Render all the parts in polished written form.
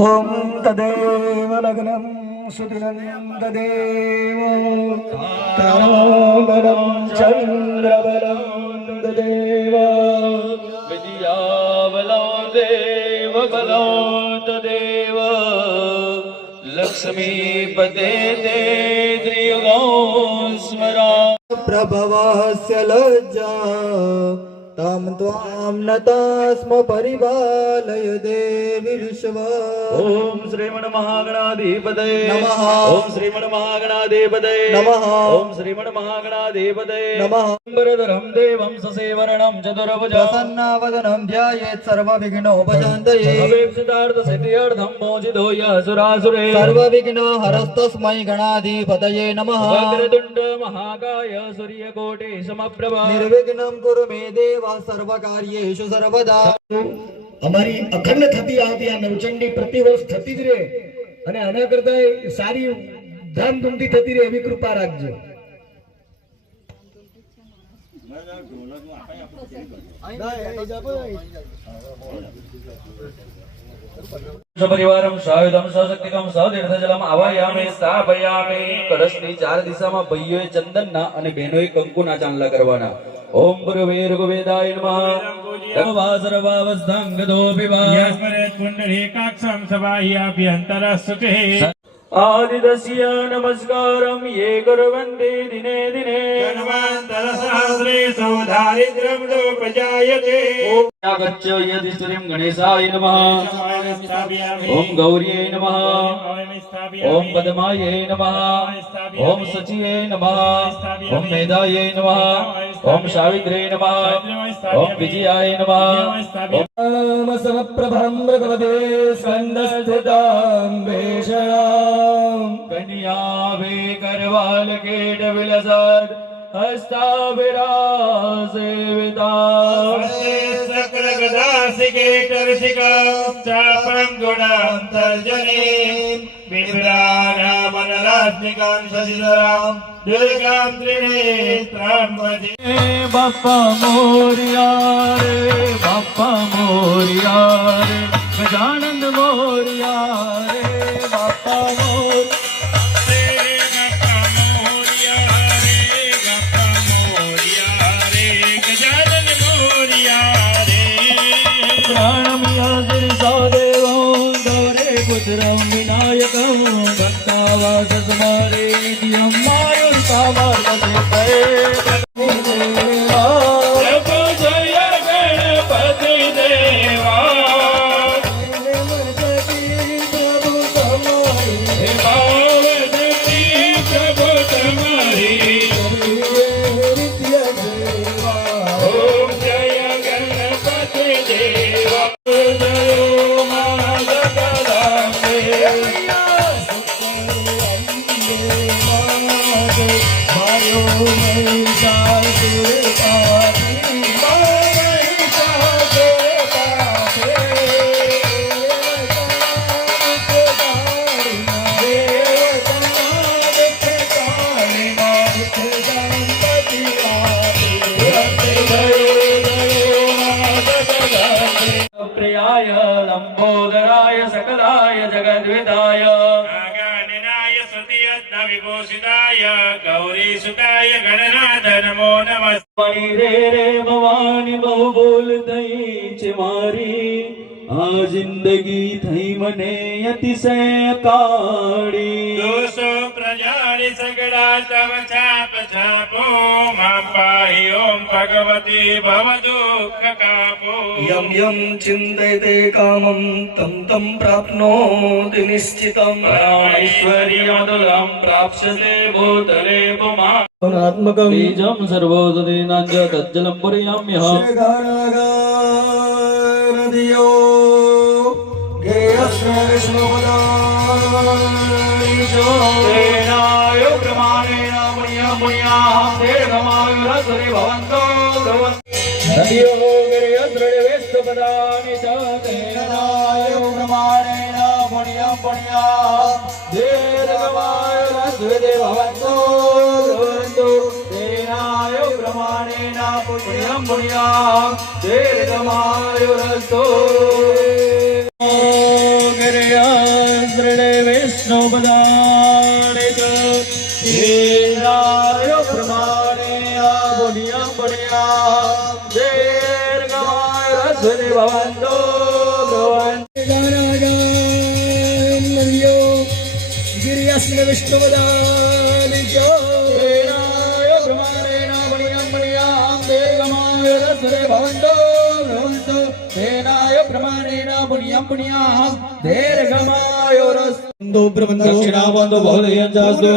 ओम तदेव लग्नं सुदिनं तदेव ताम्बरं चन्द्रबलं तदेव विद्याबलं देवबलं तदेव लक्ष्मीपते ते त्रियुगं स्मरा प्रभवस्य लज्जा तां त्वां नता स्म परिपालय देवी विश्व ओम श्रीमन् महागणाधिपतये नमः ओम श्रीमन् महागणाधिपतये नमः ओम श्रीमन् महागणाधिपतये नमः वरदरं देवं ससेवरणं चतुर्भुजं प्रसन्नावदनं ध्यायेत् सर्वविघ्नोपशान्तये अवेक्षितार्थ सिद्ध्यर्थं मोचितो यः सुरासुरे सर्वविघ्नहरस्तस्मै गणाधिपतये नमः वक्रतुण्ड महाकाय सूर्यकोटि समप्रभा निर्विघ्नं कुरु मे देव सर्वकार्येषु सर्वदा અમારી અખંડ થતી આવતી આ નવચંડી પ્રતિવર્ષ થતી જ રહે અને આના કરતા સારી ધામધૂમથી થતી રહે એવી કૃપા રાખજો. પરિવારમ સાયુધમ સશક્તિકમ સતીર્થજલમ આવાયામે સ્થાપયામે. કળશની ચાર દિશામાં ભાઈઓએ ચંદનના અને બહેનોએ કંકુના ચાંદલા કરવાના. ઓમ ગુરુવે ઋગ્વેદાય નમઃ સર્વાવસ્થાં ગતોપી વા યસ્મરેત પુંડરીકાક્ષં સબાહ્યાભ્યંતરસ્તુતે આદિદસ્ય નમસ્કારમ યે કુર્વન્તિ દિને દિને જન્માંતરસહસ્રેષુ દારિદ્ર્યં પ્રજાયતે. ગચ્છ યદિષ્ટિરિં ગણેશાય નમઃ. ઓમ ગૌર્યે નમઃ. ઓમ પદ્માય નમઃ. ઓમ સચિયે નમઃ. ઓમ મેધાય નમઃ. ઓમ સાવિત્રે નમઃ. ઓમ વિજયાય નમઃ. ओम समप्रभं भगवते स्कंदस्थितां वेषणां कन्या वे करवाल केट विलसद हस्ता विरासेविता સક્રગદાસિકેતરસિકા ગુણાં તર્જની વિભ્રાણામનલાસ્મિકાં શશિધરાં દુર્ગાં ત્રિનેત્રાં ભજે. બાપા મોરિયા રે બાપા મોરિયા રે ગજાનંદ મોરિયા રે બાપા મોરિયા पुत्रं विनायकं भक्तावास स्मरे नित्यं मायुर्कामार्गते परे. लंबोदराय सकलाय जगद्विदाय नागाननाय सतीयज्ञ विभूषिताय गौरीसुताय गणनाथ नमो नमः. मणि रे रे भवानी बहु बोल થઈ છે મારી આ જિંદગી થઈ મને અતિશય કાળી. દોષો પ્રજાળી સગડા તવ છાપ છાપો માં પાહી ઓમ ભગવતી ભવ દુઃખ કાપો. यम यम चिंतयते कामं तं तं प्राप्नोति निश्चितं. ऐश्वर्यमतुलं प्राप्स्यते भूतले पुमान्. आत्मकं बीजं सर्वोदतीनां च तज्जलं पुरयाम्यः. नदियो गेयस्मे विष्णुपदानिशो तेनाय प्रमाणेन मुनिया मुनियाः दीर्घमायुरसुरे भवन्तो नदियो गिर्यद्रविष्णुपदानि च तेनाय प्रमाणेन पुण्यं पुण्याः दीर्घमायुरसुरे भवन्तो तेनाय प्रमाणेन पुण्यं पुण्याः दीर्घमायुरसो गिरे श्रीणे विष्णुपदाने च हीराय प्रमाणे पुण्यं पुण्यां दीर्घमाय रसने भवन्तो गिर्यस्न विष्णुवदानि च हीराय प्रमाणेन पुण्यं पुण्यां दीर्घमाय रसने भवन्तो हीराय प्रमाणेन पुण्यं पुण्यां दीर्घमाय रसने बंदो ब्रह्मणो दक्षिणाबंधो बहुदयञ्चास्तु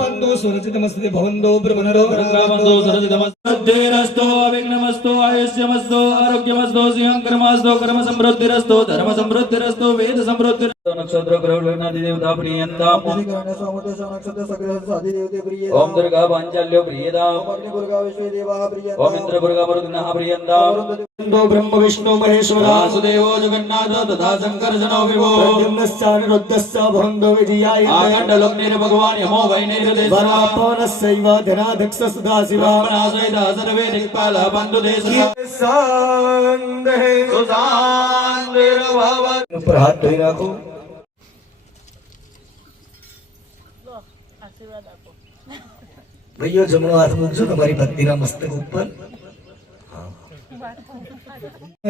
बंदो सुरचितमस्ते भवन्दो ब्रह्मणो रुद्राबंधो सरसितमस्तु अविघ्नमस्तु आयुष्यमस्तु आरोग्यमस्तु सिंहकर्मस्तु कर्म समृद्धिरस्तु धर्म समृद्धिरस्तु वेद समृद्धिरस्तु नक्षत्र ग्रह लग्नादि देवता प्रियंता ओम दुर्गा पांचाल्यो प्रियदा ओम इंद्र दुर्गा मरुद्नः प्रियंता बंदो ब्रह्म विष्णु महेश्वरा वासुदेवो जगन्नाथ तथा शंकर जनो विभो ब्रह्मश्चारुद्रश्च भवन्दो विजयाय आखंड लोकनिर भगवान यमो वैनेरदेशः वरापनस्यैव धनाध्यक्ष सदाशिवा ब्रह्मणासहितः सर्वे दिक्पालः बन्धुदेशः संदेह सुशान्तिर्भव ऊपर हाथ धोई नाखो भैया जमणो हाथ મૂકજો તમારી ભક્તિના મસ્તક ઉપર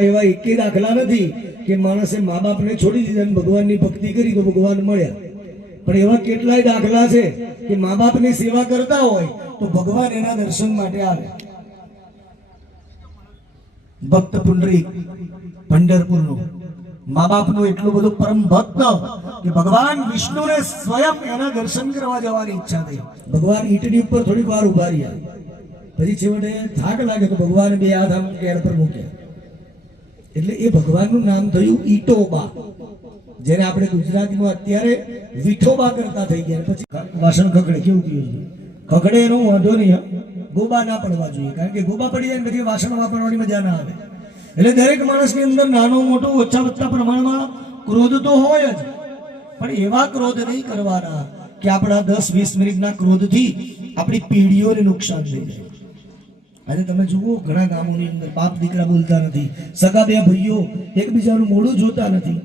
એવા એકે દાખલા નથી કે માણસે મા બાપને છોડી દીધા અને ભગવાનની ભક્તિ કરી તો ભગવાન મળ્યા પણ એવા કેટલાય દાખલા છે કે મા બાપની સેવા કરતા હોય તો ભગવાન એના દર્શન માટે આવે ભક્ત પુંડરીક પંઢરપુરનો મા બાપનો એટલો બધો પરમ ભક્ત કે ભગવાન વિષ્ણુને સ્વયં એના દર્શન કરવા જવાની ઈચ્છા થઈ ભગવાન ઈંટની ઉપર થોડીક વાર ઉભા રહ્યા પછી છેવટે થાક લાગે તો ભગવાન બે હાથ આમ કેર પર મૂક્યા એટલે એ ભગવાનનું નામ થયું ઈટોબા જેને આપણે ગુજરાતીમાં અત્યારે વિઠોબા કરતા થઈ ગયા પછી વાસણ ખકડે કેવું કહ્યું ખકડે એનો વાંધો નહીં ગોબા ના પડવા જોઈએ કારણ કે ગોબા પડી જાય ને પછી વાસણ વાપરવાની મજા ના આવે એટલે દરેક માણસની અંદર નાનો મોટો ઓછા વત્તા પ્રમાણમાં ક્રોધ તો હોય જ પણ એવા ક્રોધ નહીં કરવાના કે આપણા 10-20 મિનિટના ક્રોધથી આપણી પેઢીઓને નુકસાન થઈ જાય આજે તમે જુઓ ઘણા ગામોની અંદર બાપ દીકરા બોલતા નથી સગા બે ભાઈઓ એકબીજાનું મોઢું જોતા નથી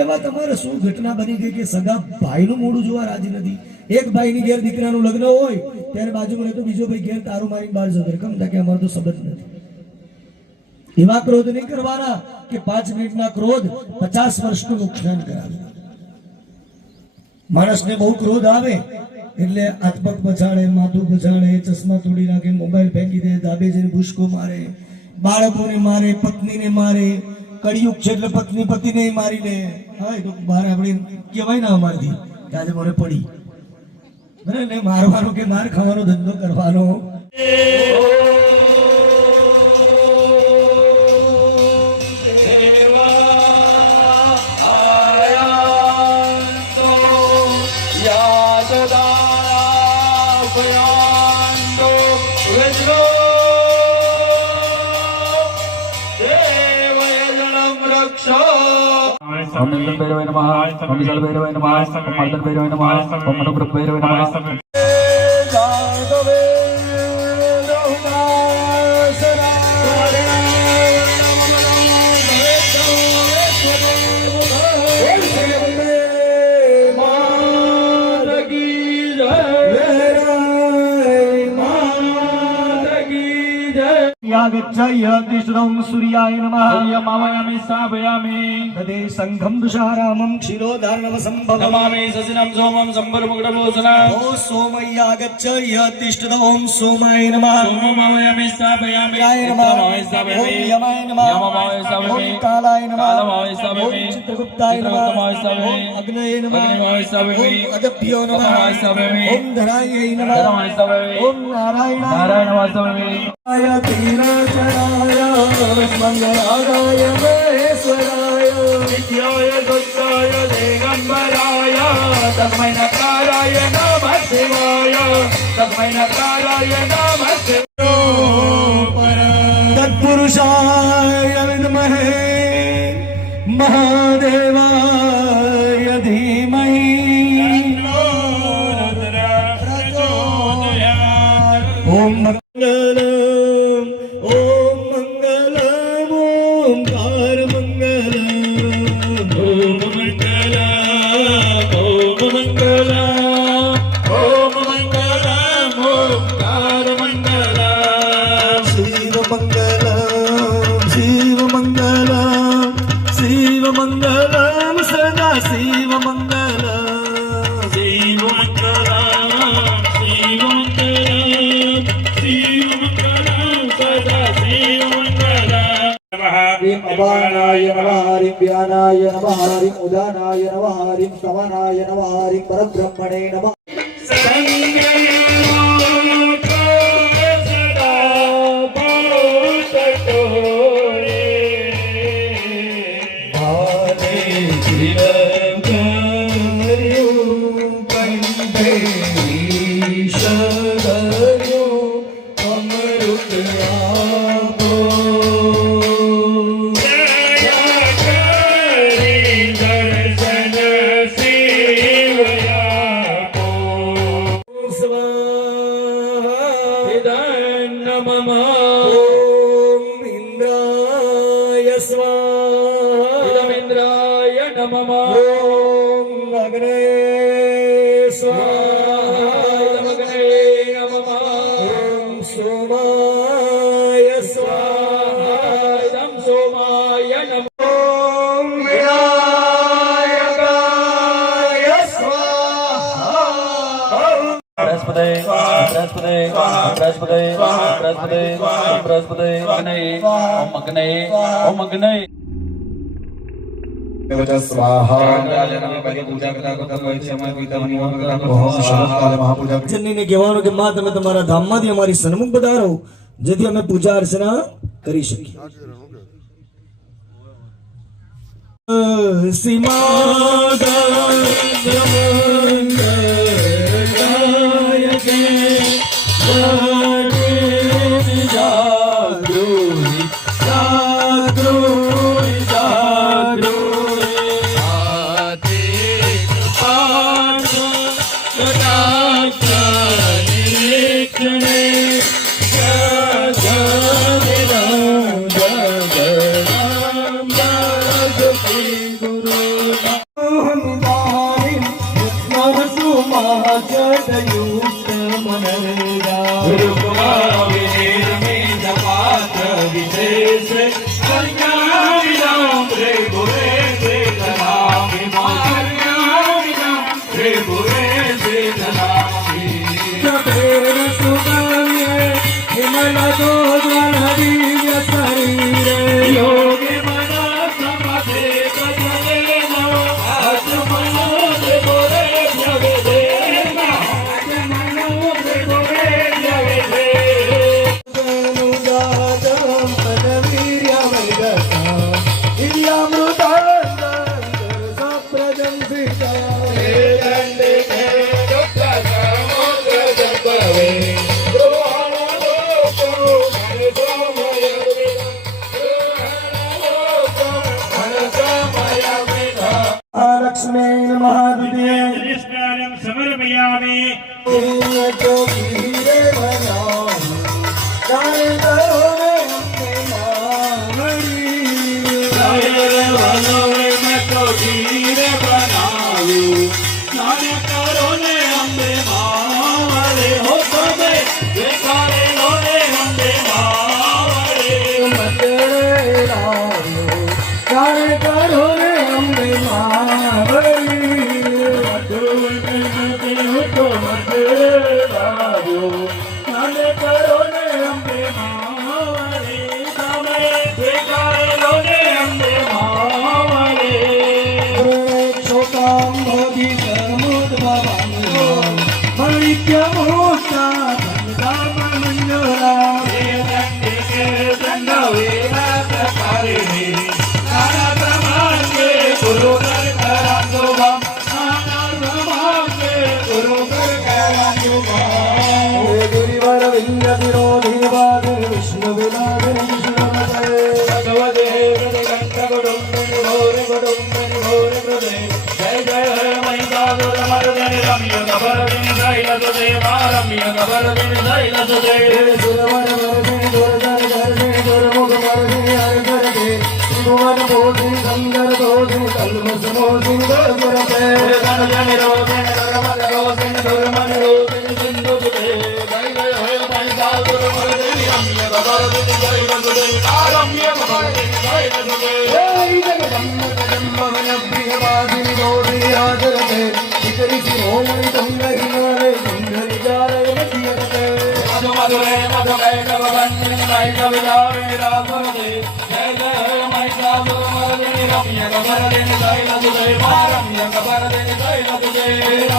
એવા તમારે શું ઘટના બની ગઈ કે સગા ભાઈનું મોઢું જોવા રાજી નથી એક ભાઈની ઘેર દીકરાનું લગ્ન હોય ત્યારે બાજુમાં રહેતો બીજો ભાઈ ઘેર તારું મારીને બહાર જતો કેમ કે અમારો તો સંબંધ નથી એવા ક્રોધ નહીં કરવાના કે 5 મિનિટના ક્રોધ 50 વર્ષનું નુકસાન કરાવે માણસને બહુ ક્રોધ આવે એટલે હાથ પગ પછાડે માથું પછાડે ચશ્મા તોડી નાખે મોબાઈલ ફેંકી દે ધાબે જઈને ભૂસકો મારે બાળકોને મારે પત્નીને મારે કળિયુગ છે એટલે પત્ની પતિને મારી લે હા તો બહાર આપણે કહેવાય ના અમારથી કે આજે મને પડી બરાબર ને મારવાનો કે માર ખાવાનો ધંધો કરવાનો ओम नंदन भैरवाय नमः ओम विशाल भैरवाय नमः ओम मर्दन भैरवाय नमः ओम मनोप्रभ भैरवाय नमः यागच्छयतिष्ठं सूर्याय नमः यमामयामि स्थापयामि तदे संघं दुषारामं क्षीरोदार्णवसंभवं नमामि ससिनं सोमं संभरमुग्धभूषणं ओ सोमय्यागच्छयतिष्ठं सोमाय नमः सोममामयामि स्थापयामि याय नमः यमामि स्थापयामि ओम यमाय नमः यमामि स्थापयामि ओम कालाय नमः कालमामि स्थापयामि ओम चित्रगुप्ताय नमः चित्रगुप्ताय स्थापयामि ओम अग्नये नमः अग्निमामि स्थापयामि ओम अदभ्यो नमः अदभ्याय स्थापयामि ओम धरायै नमः धरायै स्थापयामि ओम नारायणाय नारायणाय स्थापयामि आय तीरचराय मंगलाय महेश्वराय विद्याय दुर्गाय दिगंबराय तस्मै नकाराय नमः शिवाय तस्मै नकाराय नमः शिवाय तत्पुरुषाय विद्महे महादेवाय धीमहि ओम मंगलम ओम मंगलम ओंकार मंगलम ओम मंगलम सदा शिव मंगल शिव मंगलम शिव मंगलम शिव मंगलम सदा शिव मंगलम नमः हरिं अपानाय नमः हरिं व्यानाय नमः हरिं उदानाय नमः हरिं सवनाय नमः हरिं परब्रह्मणे नमः इंद्राय स्वाहा इंद्राय नमः ओम अग्ने स्वाहा अग्ने नमः ओम सोमाय स्वाहा इदं सोमाय नमः ओम विनायकाय स्वाहा बृहस्पते बृहस्पते बृहस्पते बृहस्पते बृहस्पते अग्ने ओम अग्ने स्वाहा જનનીને કહેવાનું કે માં તમે તમારા ધામમાંથી અમારી સન્મુખ પધારો જેથી અમે પૂજા અર્ચના કરી શકીએ लक्ष्मी महादेवी नमस्कारं समर्पयामि जय जगदम्ब जगदम्ब प्रियवा वासिनी गौरी आदरते इतरी शिरोमणि तुंग हिमालय सुंदरी जालय मध्यगते मधुरे मधुरे कववन्दिनि वैष्णविलावे रासुरते जय जय महिषासुरमर्दिनि रम्यकवरदिनि शैलसुते रम्यकवरदिनि शैलसुते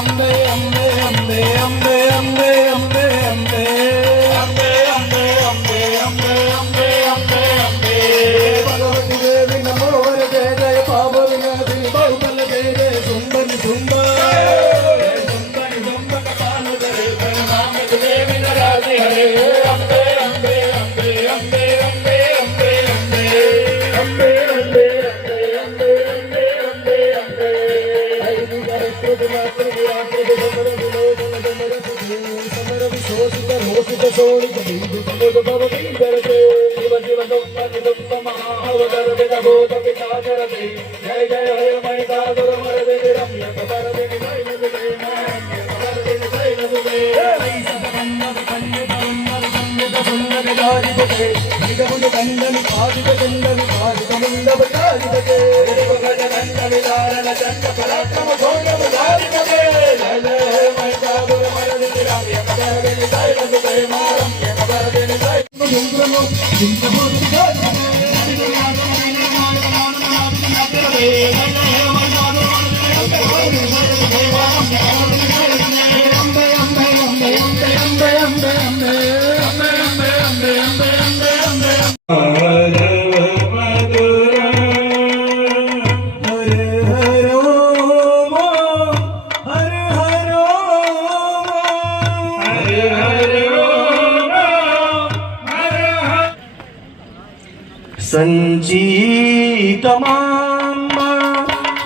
अम्बे अम्बे अम्बे अम्बे अम्बे अम्बे अम्बे अम्बे अम्बे अम्बे अम्बे अम्बे अम्बे अम्बे भगवती देवी नमो वरदे जय पाप विनाशिनी बहुबल जय जय सुंदरी सुंदर देवी नराधि हरे अम्बे अम्बे अम्बे अम्बे अम्बे अम्बे अम्बे अम्बे अम्बे अम्बे अम्बे अम्बे अम्बे जय जय हे महिषासुरमर्दिनि रम्यकवरदिनि संचितमां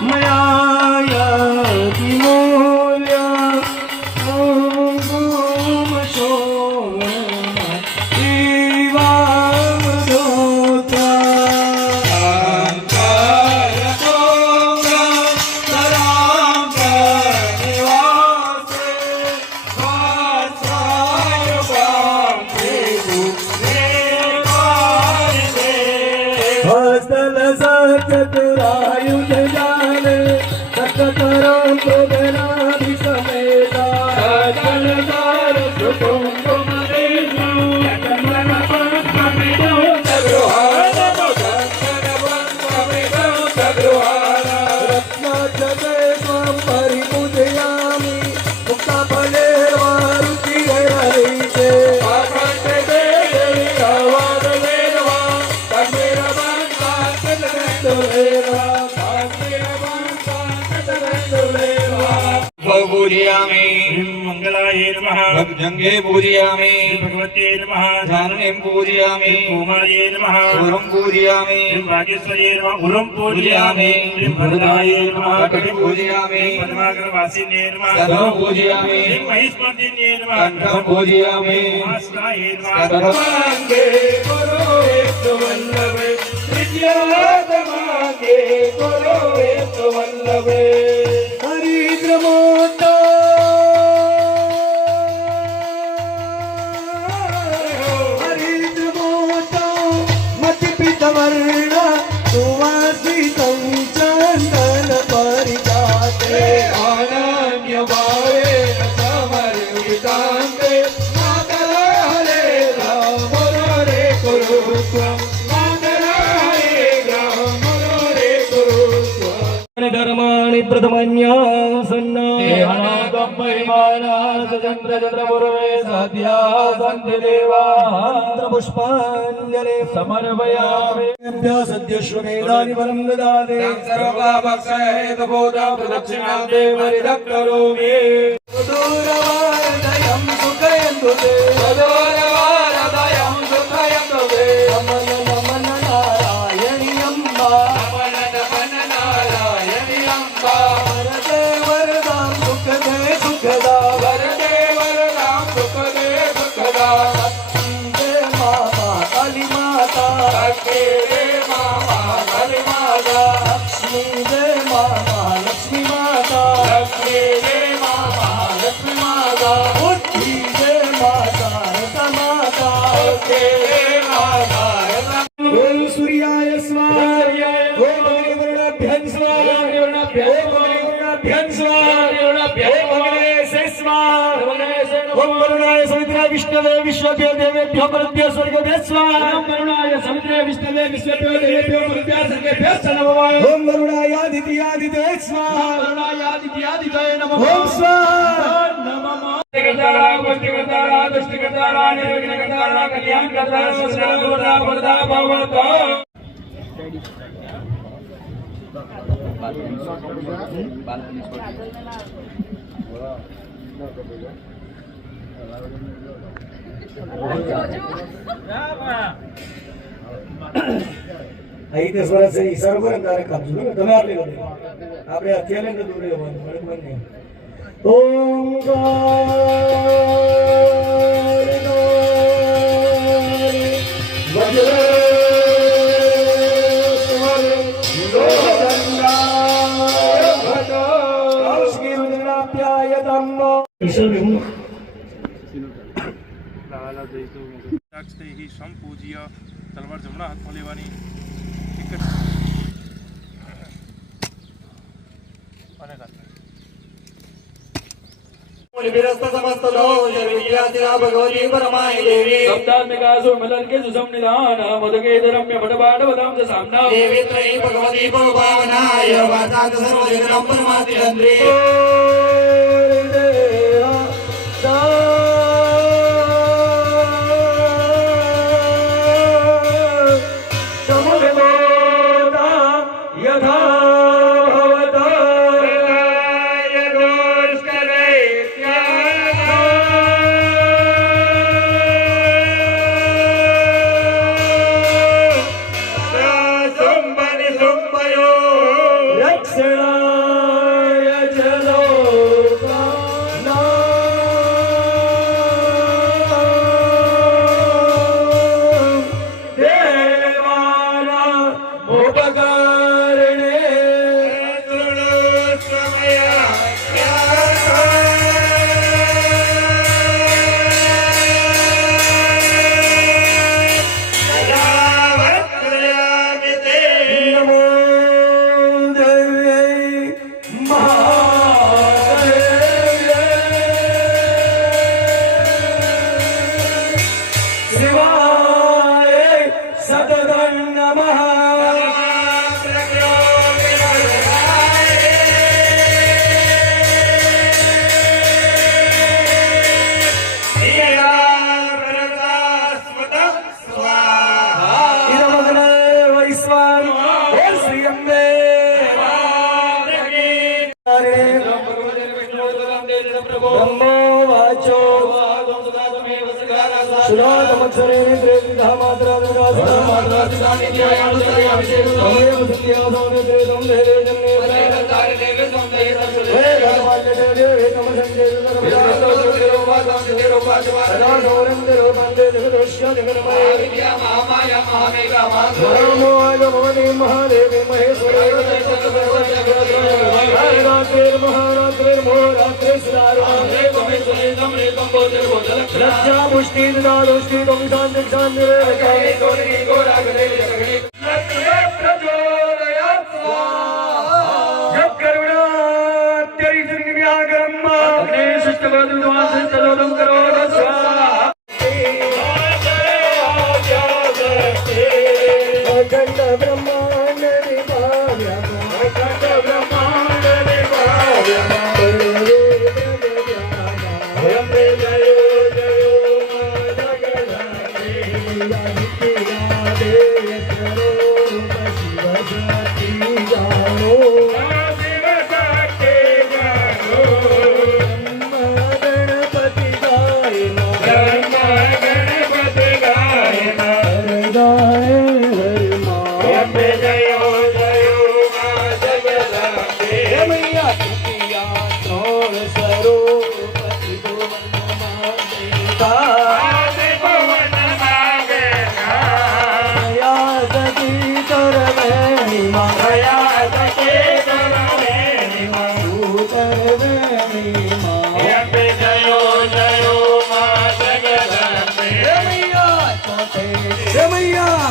मया याति मूल्या चतुरायुध जाने सकतरां प्रभनाभि समेता सकलकार सुकुंकुम देशु कमल पंकमिदो सगृहान पंकमिदो सगृहान रत्नाचते त्वं परिपूजयामि मुक्ताफले वारुचिरहरिते आकाशे देवी आवादवेदवा पूजयामि मंगलाय नमः जंगे पूजयामि भगवते नमः जाननीं पूजयामि कुमार्ये नमः गुरुं पूजयामि भाग्येश्वर्ये नमः गुरुं पूजयामि वरदाय नमः कटिं पूजयामि पद्माकरवासिन्ये नमः सर्वं पूजयामि महिष्मर्दिन्ये नमः कंठं पूजयामि आस्ताय नमः सर्वांगे वल्लभे विद्याधमागे वल्लभे हरिद्रमोटा हरिद्रमोटा मतिपितवर्ण सुवासितं चन्दन परिजाते अनन्य भावेन समर्पितान्ते मातरहरे रामोरे कुरुत्वम् धर्माणि प्रथमन्यासन्ना देहानागं परिमाणास चन्द्रचन्द्रपूर्वे साध्या सन्ति देवाः पुष्पाञ्जलि समर्पयामि सद्यश्वमेधानि फलं ददाति सर्वपापक्षयहेतुभूतां प्रदक्षिणां ते परिदक्करोमि दूरवारदयं सुखयन्तु ते सदोरवारदयं सुखयन्तु ते नमन नमन नारायणि अम्बा नारायणि अम्बा वरदे वरदां सुखदे सुखदा वरदे वरदां सुखदे सुखदा लक्ष्मी माता काली माता लक्ष्मी माता काली माता लक्ष्मी माता लक्ष्मी माता लक्ष्मी माता लक्ष्मी माता बुद्धि माता समा देवताभ्यं स्वाहा ओम अग्नेशे स्वाहा ओम वरुणाय सवित्रे विष्णवे विश्वभ्यो देवेभ्यो मरुभ्यो स्वर्गभ्यो स्वाहा ओम वरुणाय सवित्रे विष्णवे विश्वभ्यो देवेभ्यो मरुभ्यो स्वर्गभ्यो नमः ओम वरुणाय आदित्यादिते स्वाहा वरुणाय आदित्यादिते नमः ओम स्वाहा नमः करतारा पुष्टि करतारा दृष्टि करतारा निर्विघ्न करतारा कल्याण करतारा सस्कारा गुरुदा वरदा भवतो અહીં તે સ્વર છે ઈશારો કરે તારે કાપજો ને તમે આટલી કરો આપણે અત્યારે ને દૂર રહેવાનું મને કોઈ નહીં ઓમ ગારિનો વજ્ર સ્વર લોચંડાય ભટ શ્રી રુદ્રાપ્યાય ધમ્મો ઈશ્વર હું ही संपूज्य तलवार जमना हाथ में लेवानी एक विरस्त समस्त दोष विद्यासिरा भगवती परमाय देवी सप्तात्मिकासुर मदन के सुसम निधान मधुके धरम्य भटपाठ वदाम च सामना देवी त्रयी भगवती बहुभावनाय वाचाक सर्वजगनं परमाति चन्द्रे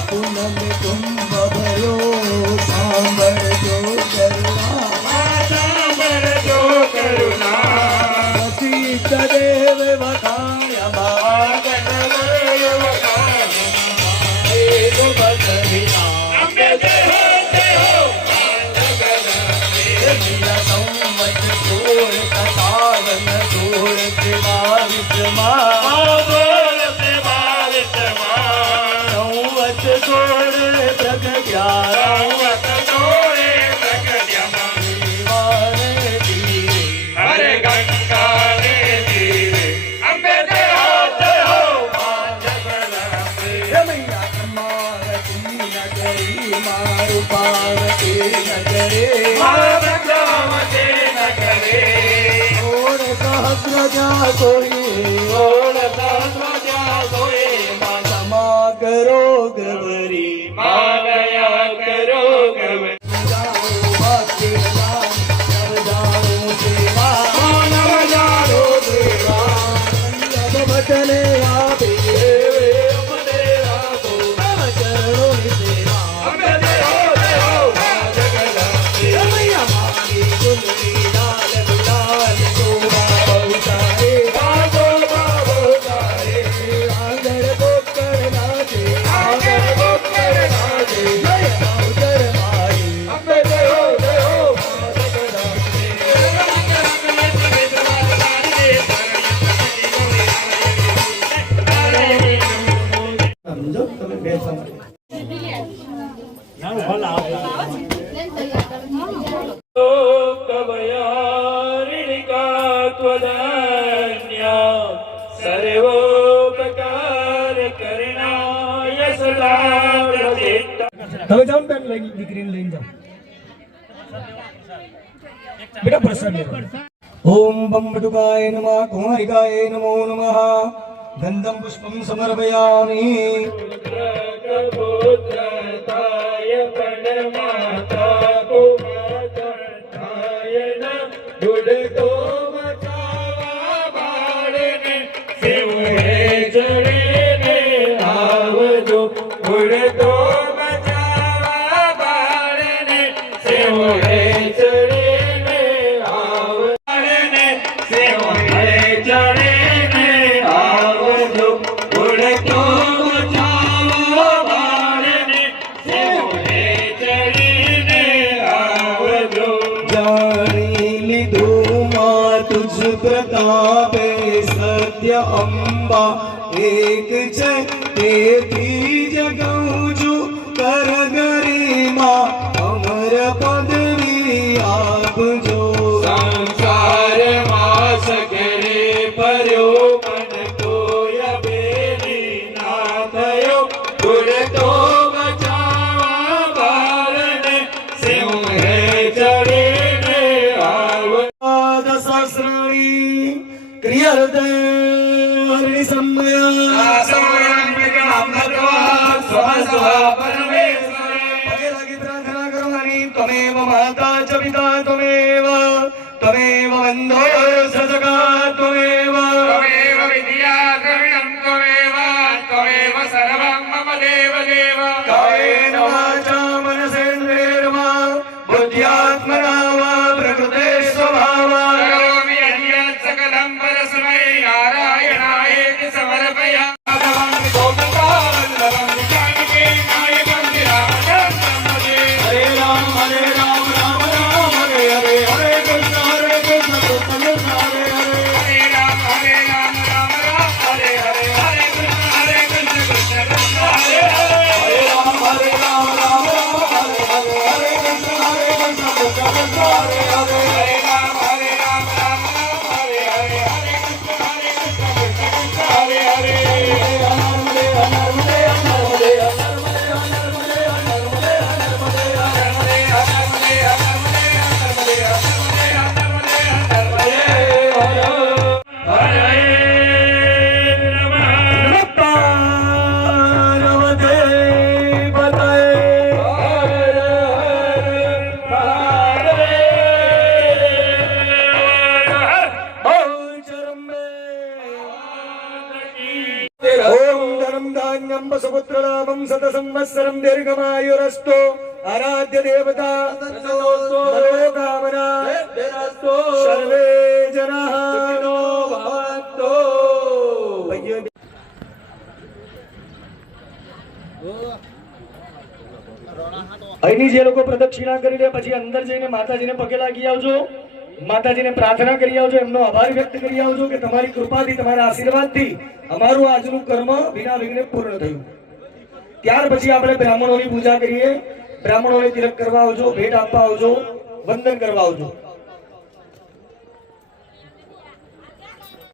પૂનમ કુંભ ભયો સાંભળજો કરવા તમે જાઓ ને બેન લઈ દીકરીને લઈને જાઓ બેટા પ્રસાદ લેવા ઓમ બમ બટુકાય નમઃ કુમારિકાય નમો નમઃ ગંધમ પુષ્પમ સમર્પયામિ પ્રતાપે સત્ય અંબા એક છે તેથી જગઉં છું કર ગરિમા અમર પદવી આપજો સંસારમાં સગરે પર્યો મન કોય બેલી ના થયો ગુણ તો બચાવા બારને સિંહે ચડીને આવ સહસ્રાણી ક્રિયર્દે હરિ સમયા સમયં વિગ્રહં ભગવા સ્વસ્વ પરમેશ્વરે પગે લાગી પ્રાર્થના કરવાની ત્વમેવ માતા ચ પિતા ત્વમેવ બંધો સજગા ત્વમેવ વિદ્યા દ્રવિણં ત્વમેવ સર્વં મમ દેવ દેવ કાયેન વાચા મનસેન્દ્રિયર્વા બુદ્ધ્યાત્મના વા પ્રકૃતે સ્વભાવા કરોમિ યદ્યत् સકલં પરસ્મૈ નારાયણાયેતિ સમર્પયામિ ગોવિંદાવલ્લભં જાનકી નાયકં રામચંદ્રં ભજે હરે રામ રામ રામ હરે હરે હરે કૃષ્ણ કૃષ્ણ કૃષ્ણ હરે હરે હરે રામ રામ રામ હરે હરે હરે કૃષ્ણ કૃષ્ણ કૃષ્ણ હરે હરે હરે રામ રામ રામ હરે હરે હરે કૃષ્ણ કૃષ્ણ કૃષ્ણ હરે હરે હરે રામ રામ હરે હરે હરે કૃષ્ણ કૃષ્ણ હરે હરે सुपुत्रनामं शतसंवत्सरं दीर्घमायुरस्तु आराध्य देवता मनोकामना सर्वे जनाः सुखिनो भवन्तु। અહીંની જે લોકો પ્રદક્ષિણા કરી દે પછી અંદર જઈને માતાજીને પગે લાગી આવજો. માતાજીને પ્રાર્થના કરી આવજો, એમનો આભાર વ્યક્ત કરી આવજો કે તમારી કૃપાથી, તમારા આશીર્વાદથી અમારું આજનું કર્મ વિના વિઘ્ને પૂર્ણ થયું. ત્યાર પછી આપણે બ્રાહ્મણોની પૂજા કરીએ. બ્રાહ્મણોને તિલક કરવા આવજો, ભેટ આપવા આવજો, વંદન કરવા આવજો.